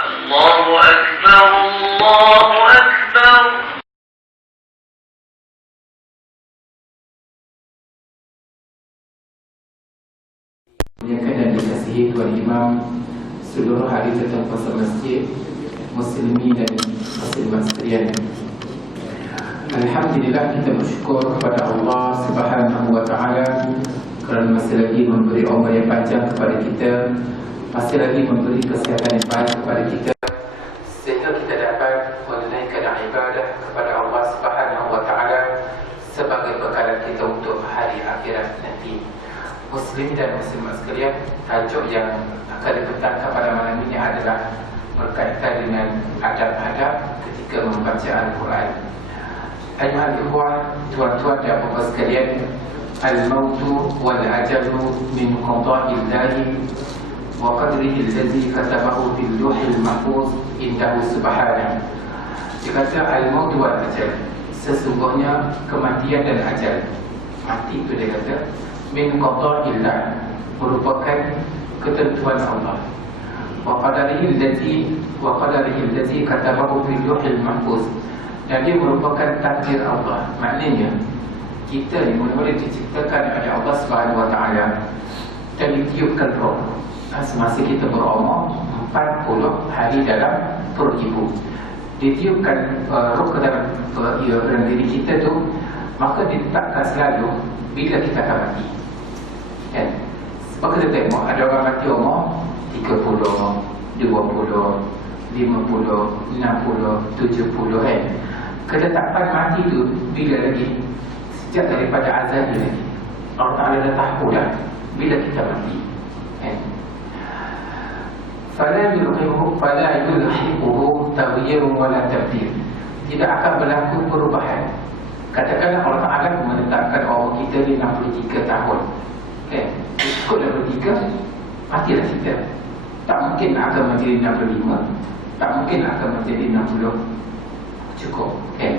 الله أكبر الله أكبر. Dan dikasihi Tuan Imam, seluruh ahli tata kuasa masjid, muslimin dan muslimat sekalian. Alhamdulillah, kita bersyukur kepada Allah Subhanahu wa taala kerana masih lagi memberi umur yang panjang kepada kita, masih lagi memberi kesihatan yang baik kepada kita, sehingga kita dapat menunaikan ibadah kepada Allah Subhanahu wa taala sebagai bekalan kita untuk hari akhirat nanti. Muslim dan muslimat sekalian, tajuk yang akan dibentangkan pada malam ini adalah berkaitan dengan adab-adab ketika membaca Al-Quran. Ayuhal ikhwah, tuan-tuan dan puan sekalian, al-mautu wal-ajalu min qada'illahi wa qadrihi allazi katabahu bil lawhil mahfuz indahu subhanahu. Dia kata al-mautu wal-ajal, sesungguhnya kematian dan ajal. Mati itu dia kata min qada'illah, merupakan ketentuan Allah. Wa qadarihi allazi katabahu fil lawhil mahfuz, dan dia merupakan takdir Allah. Maknanya kita ni mula-mula diciptakan oleh Allah Subhanahu wa taala dan ditiupkan roh semasa kita berumur 40 hari dalam perut ibu. Ditiupkan roh ke dalam diri kita tu, maka ditetapkan selalu bila kita akan mati. Kan? Sebab kita tengok ada orang mati umur 30, 20, 50, 60, 70 kan. Ketetapan mati tu bila lagi? Sejak daripada azal lagi. Allah Ta'ala dah tahu dah bila kita mati. Kan? Fala yulhiquhu taghyirun wala tabdil. Tidak akan berlaku perubahan. Katakanlah Allah Ta'ala menetapkan umur kita ni 63 tahun. Okay. Ikut 63, matilah kita. Tak mungkin akan menjadi 65, tak mungkin akan menjadi 60. Cukup. Okay.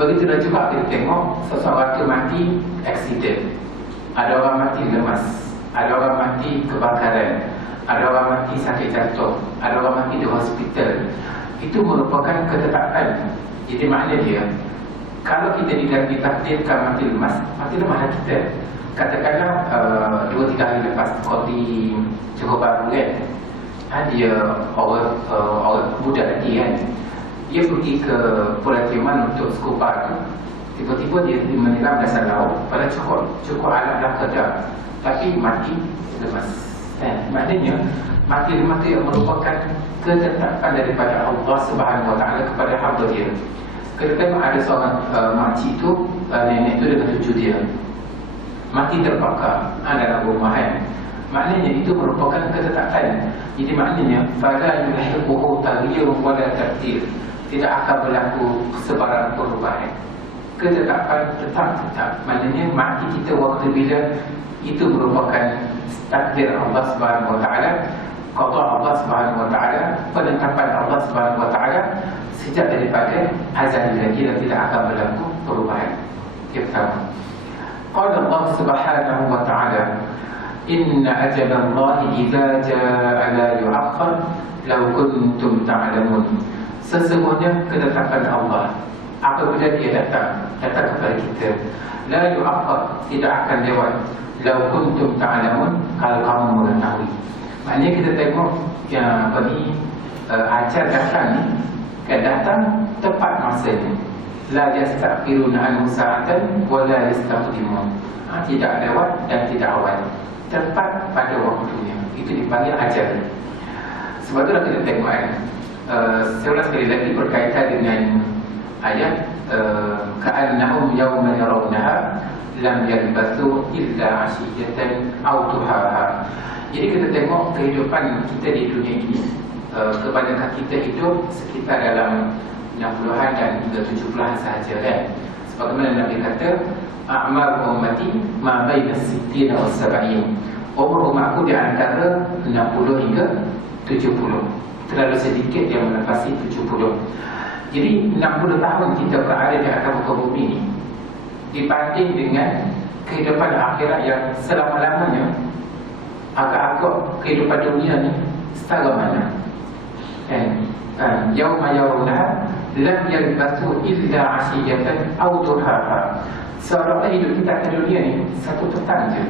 Begitulah juga kita tengok seseorang tu mati aksiden. Ada orang mati lemas, ada orang mati kebakaran, ada orang mati sakit jantung, ada orang mati di hospital. Itu merupakan ketetapan. Jadi makna dia, kalau kita ditakdirkan mati lemas lah kita. Katakanlah 2-3 hari lepas Qadi Johor Bahru kan, dia orang budak lagi kan, dia pergi ke Pulau Tioman untuk scuba tu. Tiba-tiba dia menyelam dasar laut, pada cukup alat dah kedap, tapi mati lemas. Maknanya mati lemas itu yang merupakan ketetapan daripada Allah Subhanahu wa taala kepada hamba dia. Kita tengok ada seorang makcik tu, nenek tu dengan cucu dia mati terbakar dalam rumah kan. Maknanya itu merupakan ketetapan. Jadi maknanya fala yulhiquhu taghyirun wala tabdil, tidak akan berlaku sebarang perubahan. Ketetapan tetap. Maknanya mati kita waktu bila itu merupakan takdir Allah Subhanahu wa taala, qada Allah Subhanahu wa taala, penetapan Allah Subhanahu wa taala sejak daripada azal lagi, dan tidak akan berlaku perubahan. Yang pertama, qala Allah Subhanahu wa taala, inna ajalallahi idza jaa la yu'akhkhar law kuntum ta'lamun. Sesungguhnya ketetapan Allah apabila dia datang kepada kita, la yu'akhkhar, tidak akan lewat, law kuntum ta'lamun, kalau kamu mengetahui. Maknanya kita tengok yang ajal datang ni kan, datang tepat masanya. La yastaqiruna an sa'atan wa la yastaqdimun. Tidak lewat dan tidak awal, tepat pada waktunya. Itu dipanggil ajal. Sebab itulah kita tengok saya ulang sekali lagi berkaitan dengan ayat ka'annahum yawma yarawnaha lam yalbathu illa 'ashiyatan aw duhaha. Jadi kita tengok kehidupan kita di dunia ini, kebanyakan kita hidup sekitar dalam 60-an dan hingga 70-an sahaja kan. Sebagaimana Nabi kata, a'mar ummati ma baina 60 wa 70. Umur umatku di antara 60 hingga 70. Terlalu sedikit yang melepasi 70. Jadi 60 tahun kita berada di atas muka bumi ini dibanding dengan kehidupan akhirat yang selama-lamanya, agak-agak kehidupan dunia ni setara mana. yauma yarawnaha lam yalbathu illa 'ashiyatan aw duhaha. Seolah-olah hidup kita ke dunia ni satu petang je,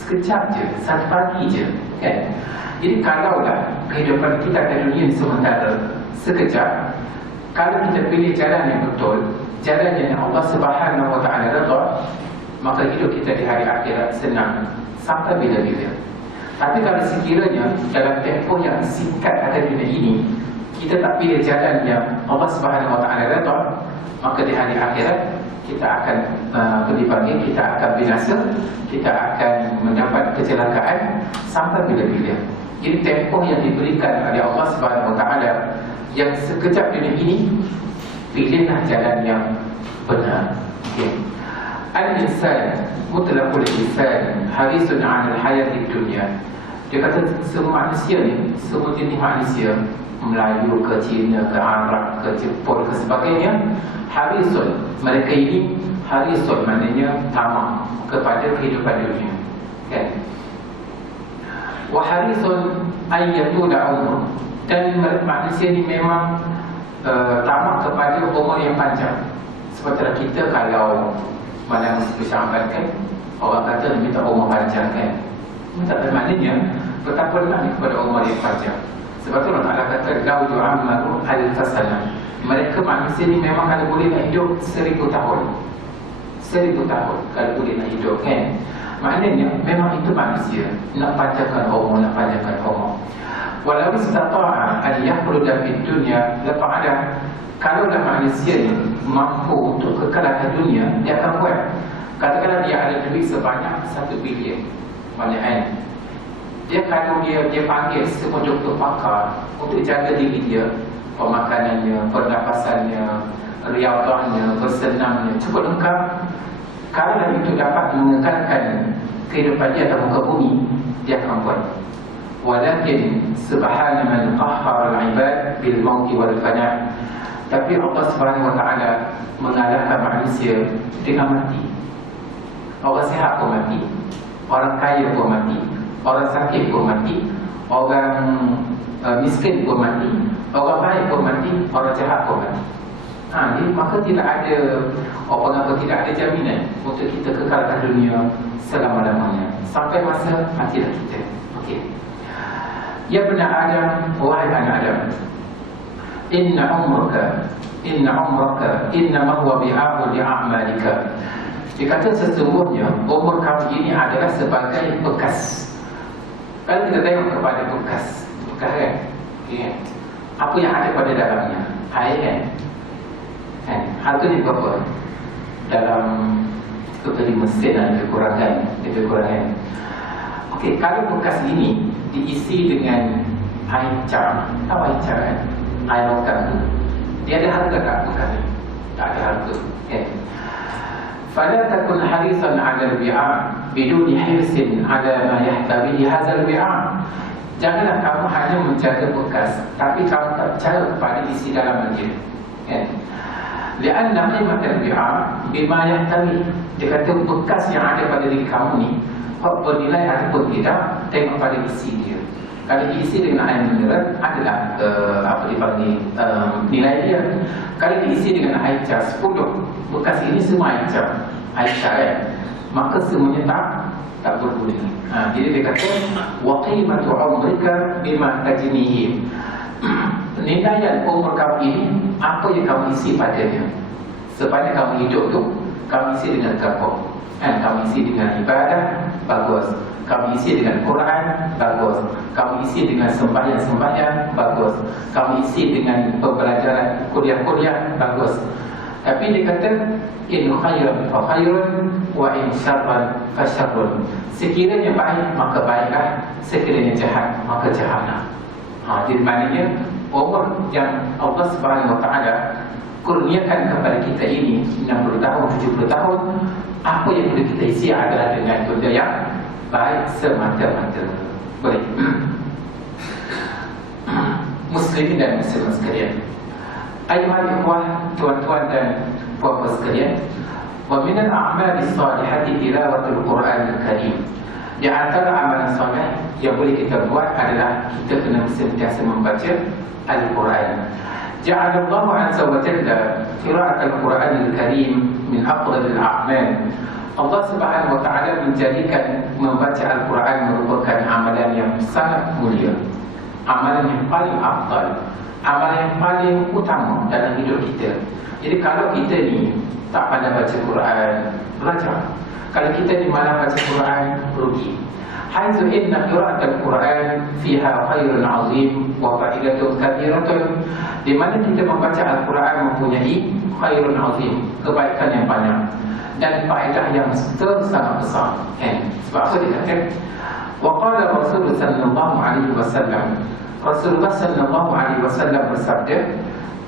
sekejap je, satu pagi je, kan? Jadi kalaulah kehidupan kita ke dunia ni sementara, sekejap, kalau kita pilih jalan yang betul, jalan yang Allah Subhanahu Wa Taala redha, maka hidup kita di hari akhirat senang sampai bila-bila. Tapi kalau sekiranya dalam tempoh yang singkat ada dunia ini, kita tak pilih jalan yang Allah Subhanahu Wa Taala redha, maka di hari akhirat kita akan dipanggil, kita akan binasa, kita akan mendapat kecelakaan sampai bila-bila. Jadi tempoh yang diberikan oleh Allah Subhanahu Wa Taala yang sekejap dunia ini, pilihlah jalan yang benar. Okay. Al-insan mutlaqul insan harisun 'ala al-hayati dunya. Dia kata semua manusia ni, semua jenis manusia, Melayu ke Cina ke Arab ke Jepun ke sebagainya, harisun, mereka ini harisun maknanya tamak kepada kehidupan dunia, kan? Wa harisun ayyatula umur, dan manusia ni memang tamak kepada umur yang panjang. Seperti kita kalau malam bersyahabat, kan, orang kata minta umur panjang, kan? Tak maknanya betapa nak kepada umur yang panjang. Sebab tu Allah Ta'ala kata lau yu'ammaru alfasana. Mereka manusia ni memang kalau boleh nak hidup 1000 tahun, 1000 tahun kalau boleh nak hidup, kan? Maknanya memang itu manusia nak panjangkan umur, nak panjangkan umur. Walau istata'a an yakhluda fid dunya la fa'ala. Kalau manusia ni mampu untuk kekal di dunia, dia akan buat. Katakanlah dia ada duit sebanyak 1 bilion, banyak, kan? Dia kalau dia panggil semua doktor pakar untuk jaga diri dia, pemakanannya, pernafasannya, riyadahnya, bersenamnya, cukup lengkap. Kalau itu dapat mengekalkan kehidupan dia atas muka bumi, dia akan buat. Walakin subhana man qahhara al-ibad bil mauti wal fana. Tapi Allah Subhanahu Wa Taala mengalahkan manusia dengan mati. Orang sihat pun mati, orang kaya pun mati, orang sakit pun mati, orang miskin pun mati, orang baik pun mati, orang jahat pun mati. Jadi maka tidak ada tidak ada jaminan untuk kita kekalkan dunia selama-lamanya sampai masa matilah kita. Okey. Ya benar Adam, wahai anak Adam, inna umraka innama huwa bi'ahu li'amalika. Dikata sesungguhnya umur kamu ini adalah sebagai bekas. Kalau kita tengok kepada bekas, kan? Okay. Apa yang ada pada dalamnya? Air, kan? Harganya berapa? Dalam seperti mesin ada kekurangan. Okey, kalau bekas ini diisi dengan air car, tahu air car, kan? Air lokal tu, dia ada harga tak bekas ni? Tak ada harga, kan? Fala takun harisan 'ala al-bi'a' biduni hirsin 'ala ma yahtawihi hadzal bi'a'. Janganlah kamu hanya menjaga bekas, tapi kamu tak percaya kepada isi dalam dia, kan? Li'anna qimat al-bi'a' bima yahtawi. Dia kata bekas yang ada pada diri kamu ni, bernilai ataupun tidak, tengok pada isi dia. Kalau diisi dengan air mineral adalah nilai dia. Kalau diisi dengan air cas 10, bekas ini semua air cas, maka semuanya tak berguna. Jadi dia kata wa qimatu umrika bima tajnihi. Nilai umur kamu ini apa yang kamu isi padanya. Sepanjang kamu hidup tu, kamu isi dengan apa? Kamu isi dengan ibadah, bagus. Kamu isi dengan Quran, bagus. Kamu isi dengan sembahyang, bagus. Kamu isi dengan pembelajaran kuliah-kuliah, bagus. Tapi dia kata in khairan fa khairun wa in syarran fa syarrun. Sekiranya baik maka baiklah, sekiranya jahat maka jahatlah. Jadi maknanya umur yang Allah Subhanahu Wa Taala kurniakan kepada kita ini 60 tahun, 70 tahun, apa yang perlu kita isi adalah dengan benda yang baik semata-mata. Boleh. Muslimin dan muslimat sekalian, ayuhal ikhwah, tuan-tuan dan puan-puan sekalian, wa min al-a'mal as-salihati tilawatul Quran al-Karim. Di antara amalan soleh yang boleh kita buat adalah kita kena sentiasa membaca Al-Quran. Ja'alallahu azza wa jalla qira'at al-Quran al-Karim min afdal al-a'mal. Allah Subhanahu wa taala menjadikan membaca Al-Quran merupakan amalan yang sangat mulia, amalan yang paling afdal, amalan yang paling utama dalam hidup kita. Jadi kalau kita ni tak pandai baca Quran, belajar. Kalau kita ni malah baca Quran, rugi. Haitsu inna qira'at al-Quran fiha khairun 'azim wa fa'idatun kabiratun. Di mana kita membaca Al-Quran mempunyai khairun 'azim, kebaikan yang banyak dan faedah yang sangat besar. Sebab apa dia kata? Wa qala Rasulullah sallallahu alaihi wasallam, Rasulullah sallallahu alaihi wasallam bersabda,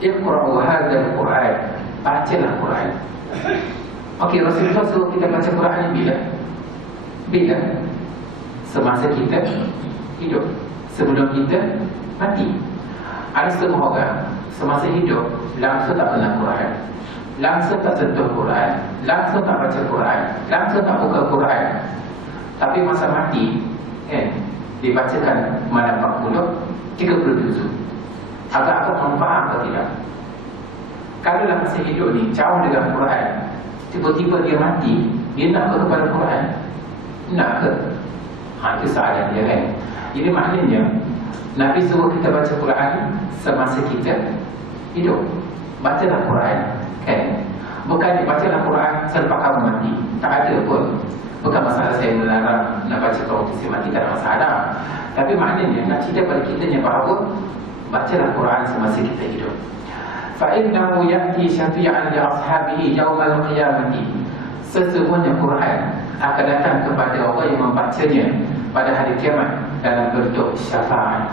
"Iqra'u hadzal Quran." Bacalah Quran. Okey, Rasulullah suruh kita baca Quran bila? Bila? Semasa kita hidup, sebelum kita mati. Ada setengah orang semasa hidup langsung tak pernah Quran, langsung tak sentuh Quran, langsung tak baca Quran, langsung tak buka Quran. Tapi masa mati, dibacakan malam 30 juzuk. Agak manfaat atau tidak? Kalau dalam masa hidup ni jauh dengan Quran, tiba-tiba dia mati, dia nak ke kepada Quran? Nak ke? Itu soalan dia kan. Jadi maknanya Nabi suruh kita baca Quran semasa kita hidup. Bacalah Quran, kan? Bukan bacalah Quran selepas kamu mati. Tak ada pun. Bukan masalah saya melarang nak baca kalau kita mati, tak ada masalah. Tapi maknanya nak cerita pada kita yang bahawa bacalah Quran semasa kita hidup. Fa'innahu ya'ti syafi'an li ashabihi yawmal qiyamati. Sesungguhnya Quran akan datang kepada orang yang membacanya pada hari kiamat dalam bentuk syafaat.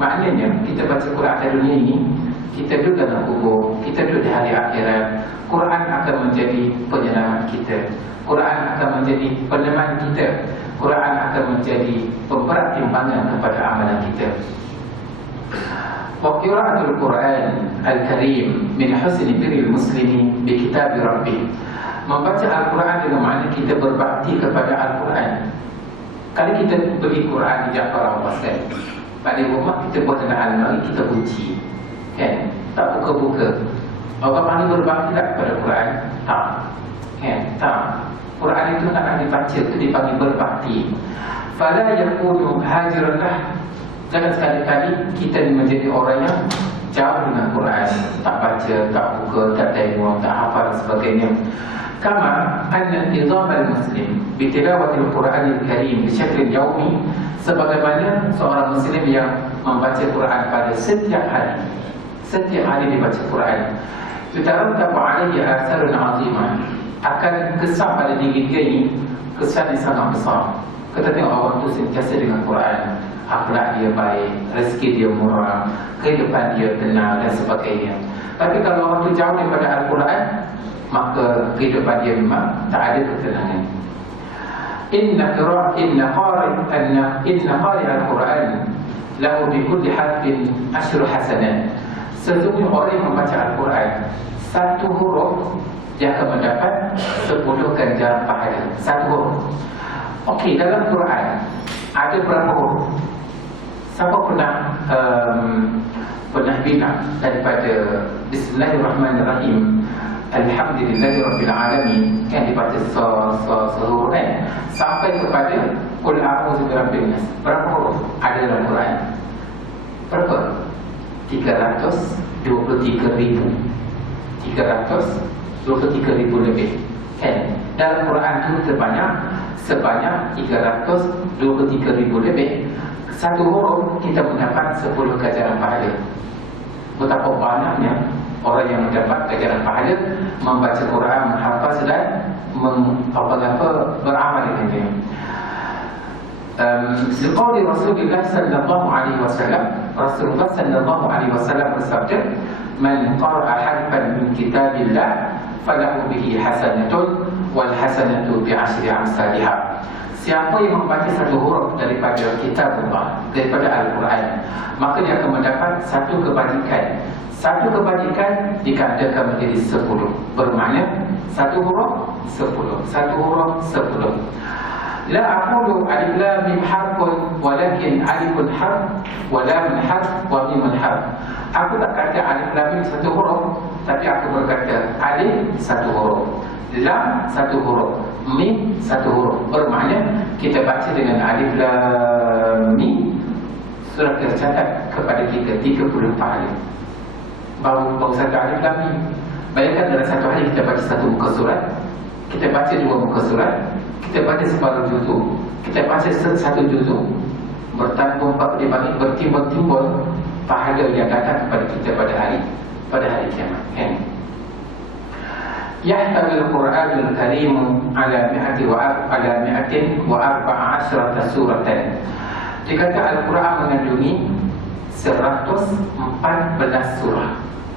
Maknanya kita baca Quran pada dunia ini, kita duduk dalam kubur, kita duduk di hari akhirat, Quran akan menjadi penyelamat kita, Quran akan menjadi peneman kita, Quran akan menjadi pemberat timbangan kepada amalan kita. Wa qira'atul Quran al-Karim min husni birril muslimi bi kitab rabbih. Membaca Al-Quran dengan makna kita berbakti kepada Al-Quran. Kalau kita beli Quran di Jafar Abbas kan, pada rumah kita buat dalam almari, kita kunci, kan? Tak buka-buka. Orang mana berbakti tak kepada Quran? Tak, kan? Tak. Quran itu nak dibaca, itu dipanggil berbakti. Fala yakunu hajiranlah. Jangan sekali-kali kita menjadi orang yang jauh dengan Quran, tak baca, tak buka, tak tengok, tak hafal dan sebagainya. Kama anna nizam al-muslim bi tilawatil Quran al-Karim bi syaklin yaumi, sebagaimana seorang muslim yang membaca Quran pada setiap hari dibaca Quran, yutarattabu alaihi atharun azimah, akan kesan pada diri dia ini kesan yang sangat besar. Kita tengok orang tu sentiasa dengan Quran, akhlak dia baik, rezeki dia murah, kehidupan dia tenang dan sebagainya. Tapi kalau orang tu jauh daripada Al-Quran, maka kehidupan dia memang tak ada ketenangan. Inna qari al-Quran lahu bi kulli harfin asyru hasanat. Sesungguhnya orang yang membaca Al-Quran, satu huruf dia akan mendapat 10 ganjaran pahala. Satu huruf. Okey, dalam Quran ada berapa huruf? Siapa pernah bilang daripada Bismillahirrahmanirrahim, Alhamdulillahirabbil alamin, kan dibaca seluruh kan, sampai kepada Qul a'udzu birabbin nas. Berapa huruf ada dalam Quran? Berapa? 323,000. 323,000 lebih, kan? Dalam Quran itu terbanyak sebanyak 323,000 lebih. Satu huruf kita mendapat 10 ganjaran pahala. Betapa banyaknya orang yang mendapat ganjaran pahala membaca Quran, menghafaz dan beramal dengannya. Liqauli Rasulullah sallallahu alaihi wasallam, Rasulullah sallallahu alaihi wasallam bersabda, "Man qara'a harfan min kitabillah falahu bihi hasanatun wal hasanatu bi'ashri amsalihha." Siapa yang membaca satu huruf daripada kitab Allah, daripada Al-Quran, maka dia akan mendapat satu kebajikan. Satu kebajikan digandakan menjadi 10. Bermakna satu huruf 10, satu huruf 10. La aqulu alif lam mim harfun walakin alifun harf wa lamun harf wa mimun harf. Aku tak kata alif lam mim satu huruf, tapi aku berkata alif satu huruf, lam satu huruf, mim satu huruf. Bermakna kita baca dengan alif lam mim sudah tercatat kepada kita 30 pahala. Baru satu alif lam mim. Bayangkan dalam satu hari kita baca satu muka surat, kita baca 2 muka surat, kita baca separuh juzuk, kita baca satu juzuk, bertambung bertimbun-timbun pahala yang datang kepada kita pada hari kiamat. Kan? Yahtamil Qur'anul Karim ala 114 suratan. Dikata Al-Quran mengandungi 114 surah.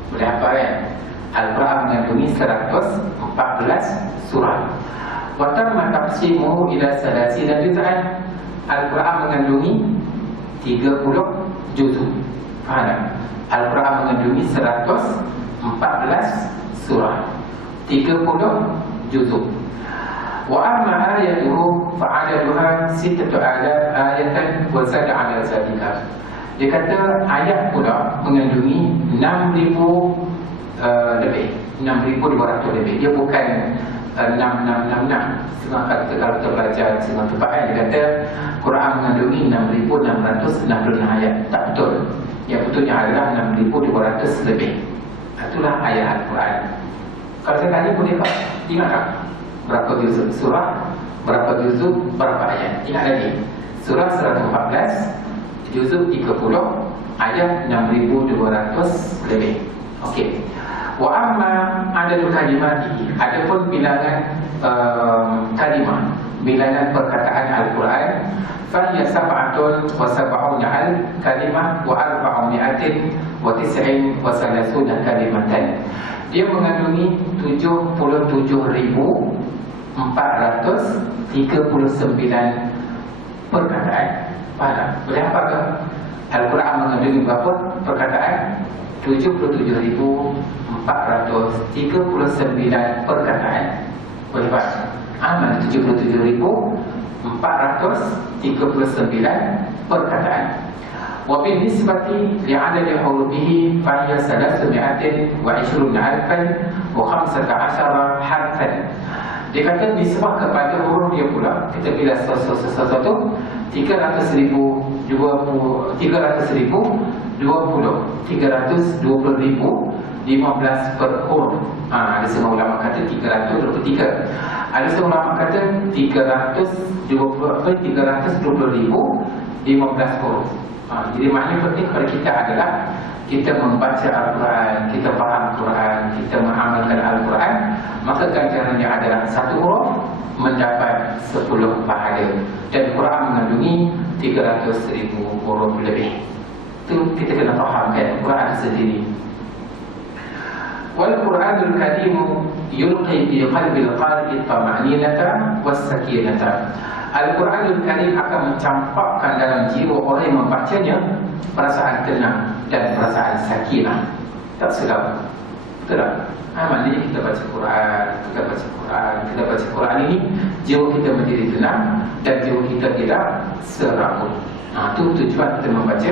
Boleh apa kan? Al-Quran mengandungi 114 surah. Wa tamma taqsimuhu ila 30 juz'an. Al-Quran mengandungi 30 juzuk. Faham? Al-Quran mengandungi 114 surah, 30 juzuk. Wa amma ayatuhu fa'adaduha 6,000 ayatan wa zada 'ala zalika. Dia kata ayat pula mengandungi 6,000 lebih, 6,200 lebih. Dia bukan 6,666. Setengah kata kalau kita belajar setengah tempat dia kata Quran mengandungi 6,666 ayat. Tak betul. Yang betulnya adalah 6,200 lebih. Itulah ayat Al-Quran. Kalau saya tanya boleh tak? Ingat tak? Berapa juzuk surah, berapa juzuk, berapa ayat? Ingat lagi. Surah 114, juzuk 30, ayat 6,200 lebih. Okey. Wa amma adadul kalimati, adapun bilangan kalimah, bilangan perkataan Al-Quran, fa hiya 77 kalimah wa 439 kalimatan. Dia mengandungi 77,439 perkataan. Faham? Boleh apa ke? Al-Quran mengandungi berapa perkataan? 77,439 perkataan. Boleh faham? Amal 77,439 perkataan. Wa bin nisbati li'adadi hurufihi fa hiya 320,015 harfan. Dia kata nisbah kepada huruf dia pula, kita bila sesuatu 320,015 per huruf. Ada setengah ulama kata 323. Ada setengah ulama kata 320,015 huruf. Jadi maknanya penting pada kita adalah kita membaca Al-Quran, kita faham Al-Quran, kita mengamalkan Al-Quran, maka ganjarannya adalah satu huruf mendapat 10 pahala. Dan Quran mengandungi 300,000 huruf lebih. Itu kita kena faham kan Quran sendiri. Wal Quranul Karim yulqi fi qalbil qari at-tama'ninata was-sakinata. Al-Quranul Karim akan mencampakkan dalam jiwa orang yang membacanya perasaan tenang dan perasaan sakinah. Tak silap. Betul tak? Maknanya kita baca Quran, kita baca Quran ini, jiwa kita menjadi tenang dan jiwa kita tidak seramut. Itu tujuan kita membaca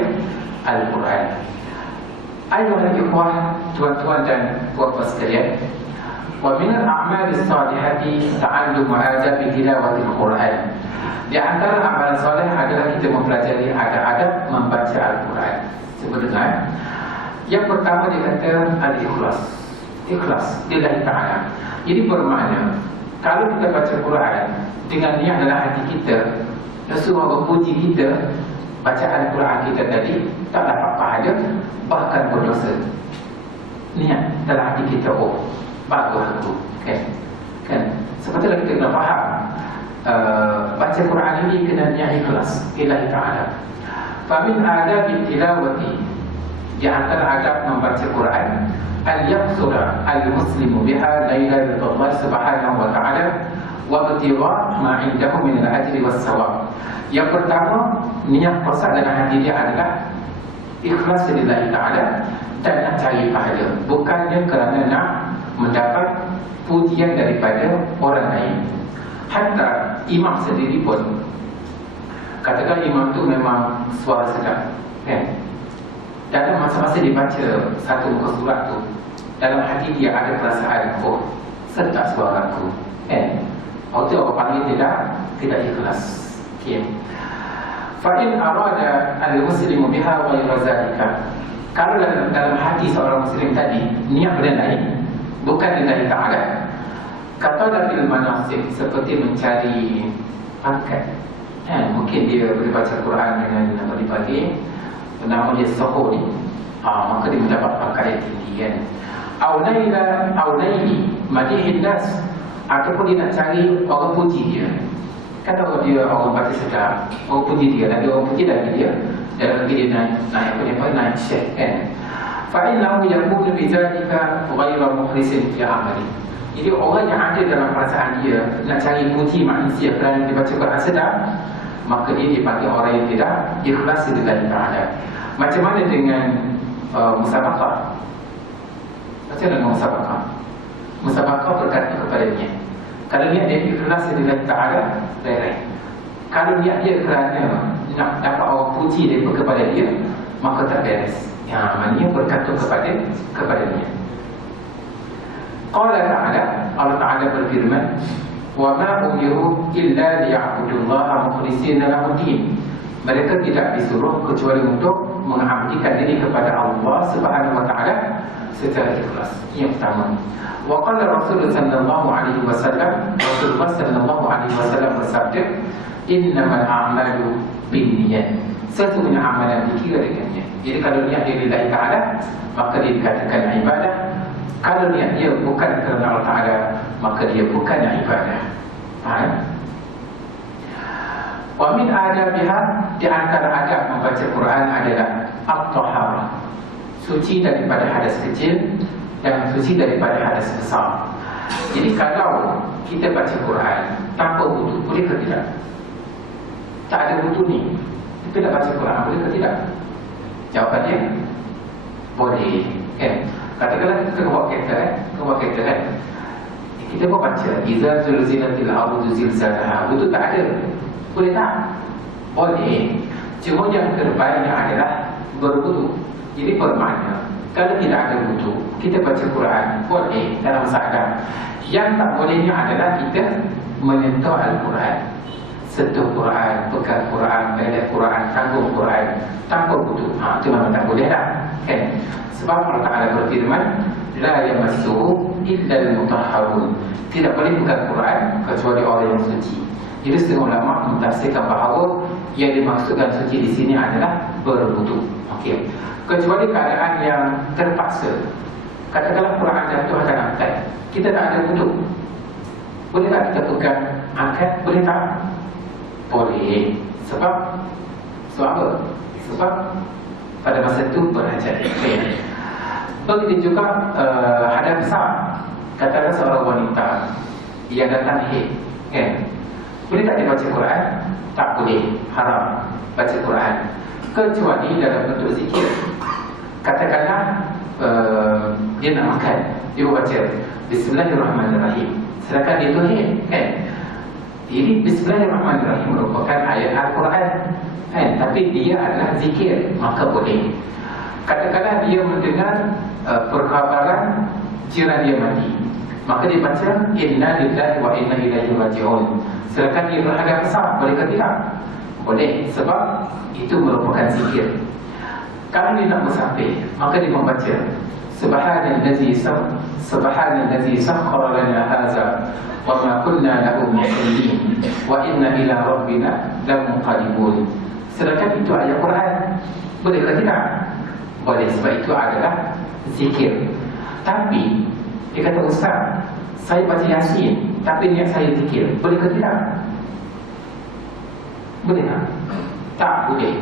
Al-Quran. Ayuhal ikhwah, tuan-tuan dan puan-puan sekalian, wa min al-a'mal as-salihati ta'allum adab tilawatil Quran. Di antara amalan soleh adalah kita mempelajari adab-adab membaca Al-Quran. Sebenarnya, yang pertama dia kata al-ikhlas. Ikhlas lillahi ta'ala. Jadi bermakna kalau kita baca Quran dengan niat dalam hati kita, Rasulullah memuji kita, bacaan Quran kita tadi tak dapat pahala, bahkan berdosa. Niat dalam hati kita, oh bagus aku, kan? Sepatutnya kita kena faham, baca Quran ini kena niat ikhlas lillahi ta'ala. Famin adab tilawati, di antara adab membaca Quran, al-yaqsura al-muslimu biha laila Allah subhanahu wa ta'ala wa btigha ma 'indahu min al-ajri was-sawab. Yang pertama, niat besar dalam hati dia adalah ikhlas lillahi ta'ala dan nak cari pahala, bukannya kerana nak mendapat pujian daripada orang lain. Hatta imam sendiri pun, katakan imam tu memang suara sedap, kan? Dalam masa-masa dia baca satu muka surat tu, dalam hati dia ada perasaan, oh, sedap suaraku, kan? Waktu orang panggil tidak ikhlas. Okay. Fa'in arada al-muslimu biha wa yurazalika. Kalau dalam hati seorang muslim tadi niat benda lain, bukan lillahi ta'ala, kata dalam manasik, seperti mencari pangkat, mungkin dia boleh baca Quran dengan pagi-pagi, nama dia sahur ni, maka dia mendapat pangkat yang tinggi, kan? Aulaili madihin nas, ataupun dia nak cari orang puji dia. Kalau dia orang baca sedap, orang puji dia, lagi orang puji lagi dia, dalam lagi dia naik share, kan? Fa'innahu yakunu bizalika ghayra mukhlisin fi amali. Jadi orang yang ada dalam perasaan dia nak cari puji manusia kerana dia baca Quran sedap, maka dia dipanggil orang yang tidak ikhlas lillahi ta'ala. Macam mana dengan musabaqah? Macam mana musabaqah? Musabaqah bergantung kepada niat. Kalau niat dia ikhlas lillahi ta'ala, lain-lain. Kalau niat dia kerana nak dapat orang puji daripada kepada dia, maka tak beres. Maknanya bergantung kepada niat. Qala ta'ala, Allah Ta'ala berfirman, wa ma umiru illa liya'budullaha mukhlishina lahu-d-din. Mereka tidak disuruh kecuali untuk mengabdikan diri kepada Allah Subhanahu wa taala secara ikhlas. Yang pertama. Wa qala Rasulullah sallallahu alaihi wasallam bersabda, innamal a'malu binniyat. Sesungguhnya amalan dikira dengan niat. Jadi kalau niat dia lillahi ta'ala, maka dia dikatakan ibadah. Kalau niat dia bukan kerana Allah Ta'ala, maka dia bukan ibadah. Wa min adabiha, di antara adab membaca Quran adalah at-taharah, suci daripada hadas kecil dan suci daripada hadas besar. Jadi kalau kita baca Quran tanpa wudu, boleh ke tidak? Tak ada wudu ni, kita nak baca Quran, boleh ke tidak? Jawapannya boleh, kan? Katakanlah kita buat kereta, kan? Kita buat baca iza zulzilatil ardu zilzalaha, wudu tak ada, boleh tak? Boleh. Cuma yang terbaiknya adalah berwudu. Jadi bermakna kalau tidak ada wudu, kita baca Quran boleh, dalam masalah. Yang tak bolehnya adalah kita menyentuh Al-Quran, sentuh Quran, pegang Quran, baca Quran, tanggung Quran tanpa wudu. Itu memang tak boleh dah, kan? Sebab Allah Ta'ala berfirman, la yamassuhu illa al-mutahharun. Tidak boleh pegang Quran kecuali orang yang suci. Jadi setengah ulama mentafsirkan bahawa yang dimaksudkan suci di sini adalah berwudu. Okey. Kecuali keadaan yang terpaksa. Katakanlah Quran jatuh akan angkat, kita tak ada wudu, boleh tak kita pegang angkat? Boleh tak? Boleh. Sebab apa? Sebab pada masa itu berhajat. Okay. Begitu juga hadas besar. Katakanlah seorang wanita yang datang haid, kan? Boleh tak dia baca Quran? Tak boleh, haram baca Quran, kecuali dalam bentuk zikir. Katakanlah dia nak makan, dia baca Bismillahirrahmanirrahim, sedangkan dia tu haid, kan? Jadi Bismillahirrahmanirrahim merupakan ayat Al-Quran, kan? Tapi dia adalah zikir, maka boleh. Katakanlah dia mendengar perkhabaran jiran dia mati, maka dia baca inna lillahi wa inna ilaihi raji'un, sedangkan dia berhadap besar, boleh ke tidak? Boleh, sebab itu merupakan zikir. Kalau dia nak musafir, maka dia membaca Subhanallazi sakhkhara lana hadza wa ma kunna lahu muqrinin wa inna ila rabbina lamunqalibun. Sedangkan itu ayat Quran, boleh ke tidak? Boleh, sebab itu adalah zikir. Tapi dia kata, ustaz, saya baca Yasin tapi niat saya zikir, boleh ke tidak? Boleh tak? Tak boleh.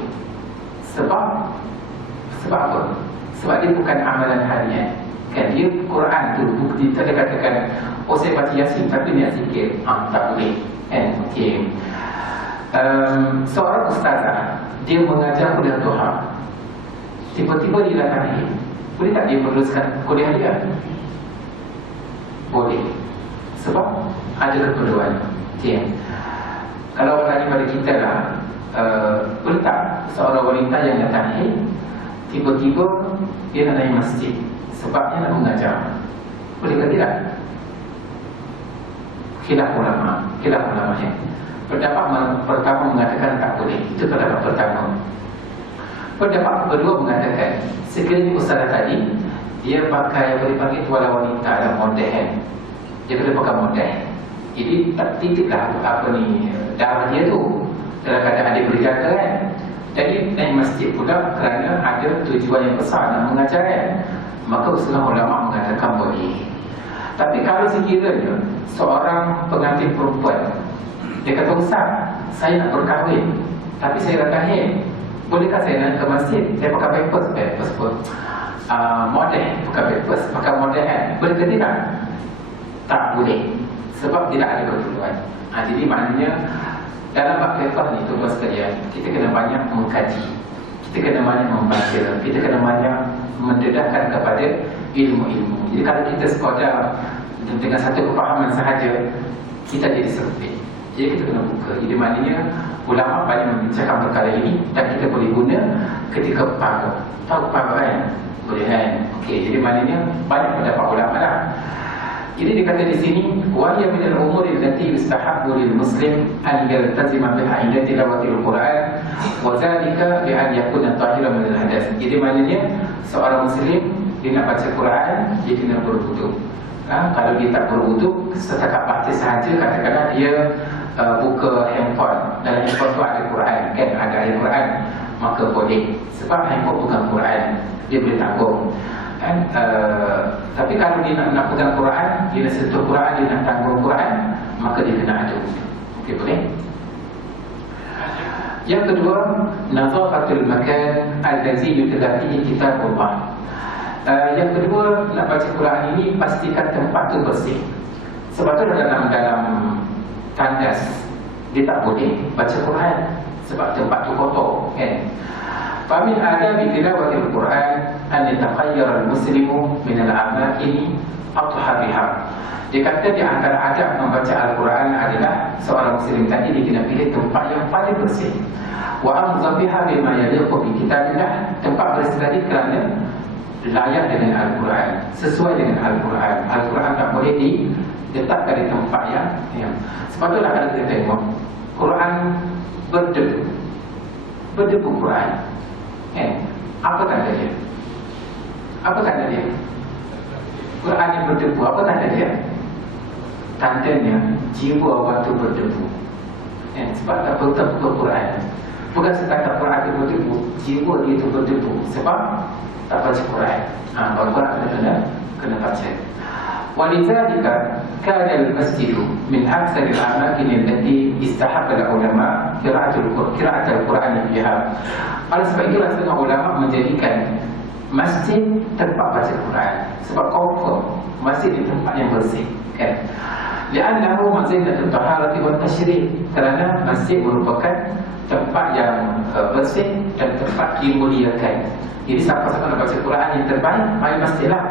Sebab apa? Sebab dia bukan amalan harian, kan? Dia Quran tu kita katakan, oh saya baca Yasin tapi niat zikir, tak boleh, kan? Okey. Seorang ustazah, dia mengajar kuliah duha, tiba-tiba dia datang haid, boleh tak dia meneruskan kuliah dia? Boleh, sebab ada keperluan. Okay. Kalau tadi pada kita lah, boleh tak seorang wanita yang datang tiba-tiba dia nak naik masjid sebabnya nak mengajar, boleh ke tidak? Khilaf ulama ya. Pendapat pertama mengatakan tak boleh. Itu pendapat pertama. Pendapat kedua mengatakan sekiranya ustazah tadi dia pakai, boleh panggil tuala wanita dan model, dia boleh pakai model, jadi tak titiklah darah dia tu dalam keadaan dia berjaga kan. Jadi naik masjid pula kerana ada tujuan yang besar nak mengajar kan, maka usul ulama mengatakan boleh. Tapi kalau sekiranya seorang pengantin perempuan dia kata, ustaz, saya nak berkahwin tapi saya dah tahir, bolehkah saya nak ke masjid? Saya pakai pampers pun model, pakai pampers, pakai model kan, boleh ke tidak? Tak boleh, sebab tidak ada keperluan. Jadi maknanya dalam bab fiqh ni tuan sekalian, kita kena banyak mengkaji, kita kena banyak membaca, kita kena banyak mendedahkan kepada ilmu-ilmu. Jadi kalau kita sekadar dengan satu kefahaman sahaja, kita jadi sempit. Jadi kita kena buka. Jadi maknanya ulama banyak membincangkan perkara ini dan kita boleh guna ketika pagar. Tahu pagar kan? Boleh kan? Okey, jadi maknanya banyak pendapat ulama lah. Jadi dikata di sini, wahya min al-umur allati yustahabbu lil muslim an yaltazima biha inda tilawatil Quran wa zalika bi an yakuna tahiran min al-hadath. Jadi maknanya seorang muslim dia nak baca Quran, dia kena berwuduk. Kalau dia tak berwuduk, setakat baca sahaja, katakanlah dia buka handphone, dalam handphone tu ada Quran kan, ada ayat Quran, maka boleh, sebab handphone bukan Quran, dia boleh tanggung kan. Tapi kalau dia nak pegang Quran, dia nak sentuh Quran, dia nak tanggung Quran, maka dia kena ada. Okey, boleh. Yang kedua, nazafatul makan allazi yutla fihi kitabullah. Yang kedua, nak baca Quran ini pastikan tempat tu bersih. Sebab tu dalam tandas dia tak boleh baca Quran sebab tempat tu kotor kan. Famin adabi tilawatil Quran an yatakhayyara al-muslimu min al-amakin athhariha. Dia kata di antara adab membaca Al-Quran adalah seorang muslim tadi dia kena pilih tempat yang paling bersih. Wa amzabiha bima yaliqu bi kitabillah, tempat bersih tadi kerana layak dengan Al-Quran, sesuai dengan Al-Quran. Al-Quran tak boleh diletakkan di tempat yang sebab itulah kalau kita tengok Quran berdebu Quran apa tanda dia? Apa tanda dia? Quran yang berdebu, apa tanda dia? Tandanya jiwa waktu berdebu sebab tak buka Quran. Bukan setakat Quran itu berdebu, jiwa dia itu berdebu sebab tak baca Quran. Baru Quran kena baca. Walidzalika kana al-masjid min aktsar al-amakin allati istahabba al-ulama qira'atul Quran fiha. Oleh sebab itulah setengah ulama menjadikan masjid tempat baca Quran sebab confirm masjid di tempat yang bersih kan. Li'annahu manzilatul taharati wat tasyrih, kerana masjid merupakan tempat yang bersih dan tempat dimuliakan. Jadi siapa-siapa nak baca Quran yang terbaik, mari masjidlah.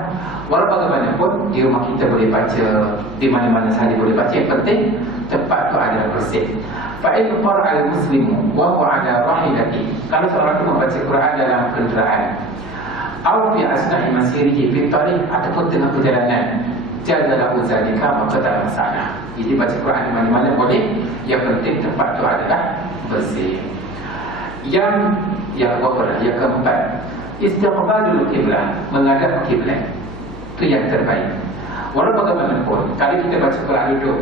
Walau bagaimanapun di rumah kita boleh baca, di mana-mana sahaja boleh baca, yang penting tempat itu adalah bersih. Fa'in qara'al muslimu wa huwa ala rahilati, kalau seorang itu membaca Quran dalam kenderaan, atau fi asna'i masirihi fi tariq, ataupun tengah perjalanan, jazalahu zalika, maka tak ada masalah. Jadi baca Quran di mana-mana boleh, yang penting tempat itu adalah bersih. Yang keempat, istiqbalul kiblah, menghadap kiblat, itu yang terbaik. Walau bagaimanapun, kalau kita baca Quran duduk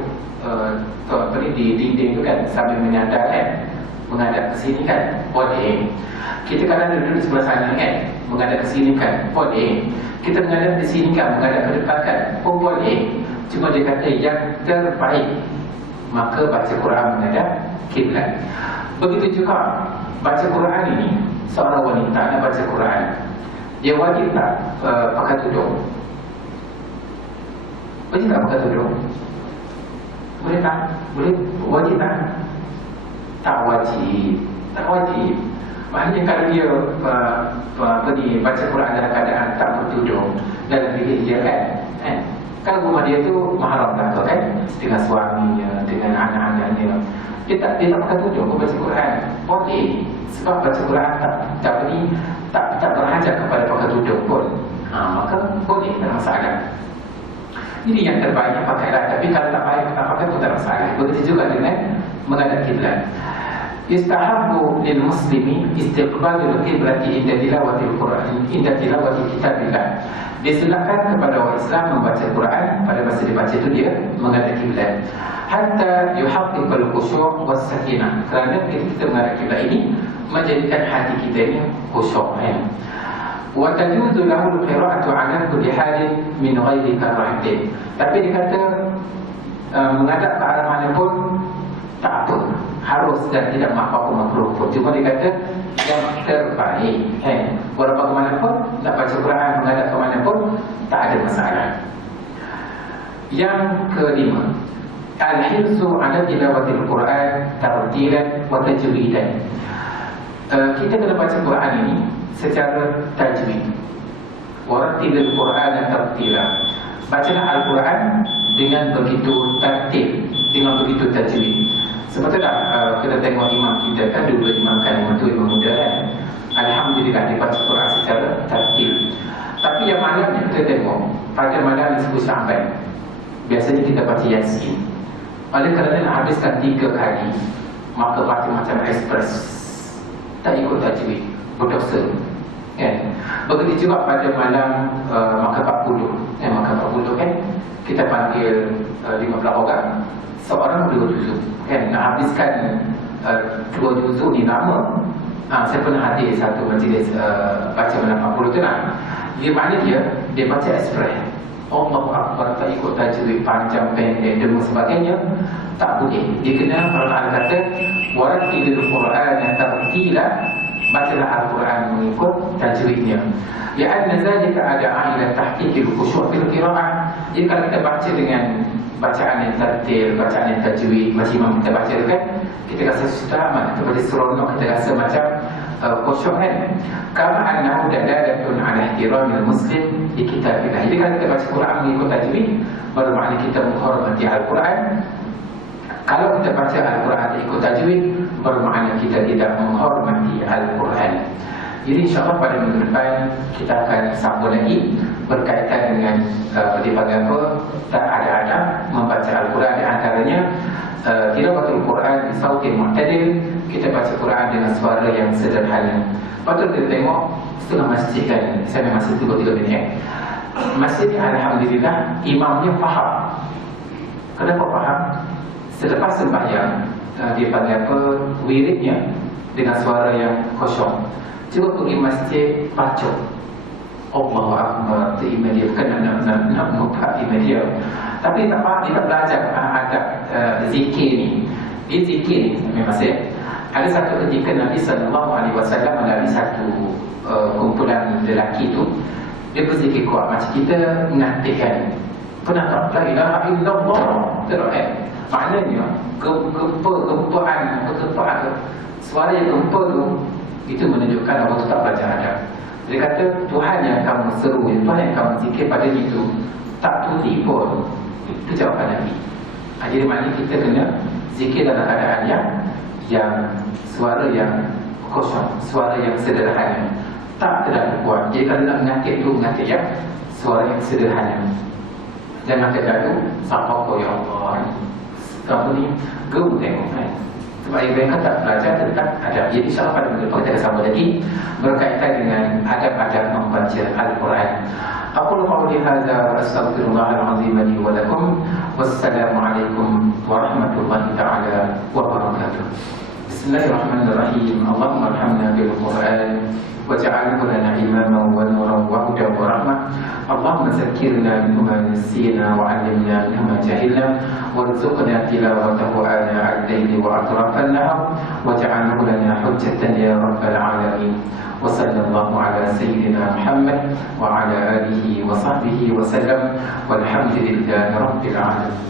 di dinding itu kan, sambil menyandar kan, menghadap ke sini kan, boleh. Kita kadang duduk di sebelah sana kan, menghadap ke sini kan, boleh. Kita menghadap di sini kan, menghadap ke depan kan, pun boleh. Cuma dia kata yang terbaik, maka baca Quran menghadap kiblat. Begitu juga baca Quran ini, seorang wanita nak baca Quran, dia wajib tak pakai tudung? Wajib tak pakai tudung? Boleh tak? Boleh? Wajib tak? Tak wajib. Tak wajib. Maknanya kalau dia baca Quran dalam keadaan tak bertudung, dalam bilik dia kan. Kan rumah dia tu mahram dah tu kan, dengan suaminya, dengan anak-anaknya. Dia tak pakai tudung baca Quran. Boleh. Sebab baca Quran tak berhajat kepada pakai tudung pun. Maka boleh, tak masalah. Ini yang terbaiknya pakailah. Tapi kalau tak baik tak pakai pun tak masalah. Begitu juga dengan menghadap kiblat. Yustahabbu lil muslimi istiqbalul qiblati inda tilawatil Quran, inda tilawati kitabillah. Disunahkan kepada orang Islam membaca Quran pada masa dibaca itu dia menghadap kiblat. Hatta yuhaqqiqul khusyu' was sakinah. Kerana kita menghadap kiblat ini menjadikan hati kita ini khusyuk. Wa tajuzu lahu al-qira'atu 'ala kulli halin min ghairi karahatin. Tapi dia kata menghadap ke arah mana pun tak apa, harus dan tidak apa-apa makruh pun. Cuma dia kata yang terbaik, walaupun ke mana pun nak baca Quran menghadap ke mana pun tak ada masalah. Yang kelima, al-hirsu 'ala tilawatil Quran tartilan wa tajwidan. Kita kena baca Quran ini secara tajwid. Warattilil Quran tartila. Bacalah Al-Quran dengan begitu tertib, dengan begitu tajwid. Sebetulnya kita tengok imam kita kan dulu imamkan imam tu imam muda kan. Alhamdulillah dia baca Quran secara tertib. Tapi yang malam kita tengok pada malam disebut Syaban, biasanya kita baca Yasin. Oleh kerana nak habiskan 3 kali, maka baca macam ekspres, tak ikut tajwid, berdosa. Begitu juga pada malam maka 40, maka 40 kan kita panggil 15 orang, seorang 2 juzuk kan, nak habiskan 2 juzuk ni lama. Saya pernah hadir satu majlis baca malam 40 tu lah. Dia mana dia baca ekspres, Allahu Akbar, tak ikut tajwid panjang pendek dan sebagainya, tak boleh. Dia kena, kalau Allah kata warattilil Quran tartila, bacalah Al-Quran mengikut tajwidnya. Ya anna zalika ada'a ila tahqiqil khusyu' fil qira'ah. Jadi kalau kita baca dengan bacaan yang tertil, bacaan yang tajwid, macam imam kita baca kan, kita rasa sudah amat, kita baca seronok, kita rasa macam khusyuk kan. Kama annahu dalalatun 'ala ihtiramil muslim di kitabillah. Jadi kalau kita baca Quran mengikut tajwid, bermakna kita menghormati Al-Quran. Kalau kita baca Al-Quran ikut tajwid, bermakna kita tidak menghormati Al-Quran. Jadi insyaAllah pada minggu depan kita akan sambung lagi berkaitan dengan dipanggil apa, tak ada membaca Al-Quran. Di antaranya tilawatul Quran bi sautin mu'tadil, kita baca Quran dengan suara yang sederhana. Patut kita tengok setengah masjid kan, saya memang masih 3 minit. Masjid alhamdulillah imamnya faham. Kenapa faham? Selepas sembahyang dia panggil apa, wiridnya dengan suara yang khusyuk. Cuba pergi masjid baca Allahu Akbar, tu imam dia bukan nak muka imam dia. Tapi tak apa, dia tak belajar adab zikir ni. Dia zikir ni memang saya. Ada satu ketika Nabi SAW melalui satu kumpulan lelaki tu, dia berzikir kuat macam kita mengatihkan. Pernah tak? La ilaha illallah. Teruk maknanya kegempaan suara yang gempa tu, itu menunjukkan orang tu tak belajar adab. Dia kata Tuhan yang kamu seru, Tuhan yang kamu zikir pada itu tak tuli pun. Itu jawapan Nabi. Jadi maknanya kita kena zikir dalam keadaan yang suara yang kosong, suara yang sederhana, tak terlalu kuat. Jadi kalau nak mengatik tu, mengatik yang suara yang sederhana. Jangan terlalu siapa kau ya Allah, kamu ni gem tengok kan. Sebab mereka tak belajar tentang adab. Jadi insyaAllah pada minggu depan kita akan sambung lagi berkaitan dengan adab-adab membaca Al-Quran. Aqulu qawli hadza wa astaghfirullahal azim li wa lakum. Wassalamualaikum warahmatullahi taala wabarakatuh. Bismillahirrahmanirrahim. Allahumma arhamna bil Quran waj'alhu lana imaman wa nuran wa hudan wa rahmah. Allahumma zakkirna minhu ma nasina wa 'allimna minhu ma jahilna warzuqna tilawatahu ana al-layli wa atrafan nahar waj'alhu lana hujjatan ya rabbal alamin. Wa sallallahu ala sayyidina Muhammad wa ala alihi wa sahbihi wa sallam walhamdulillahi rabbil alamin.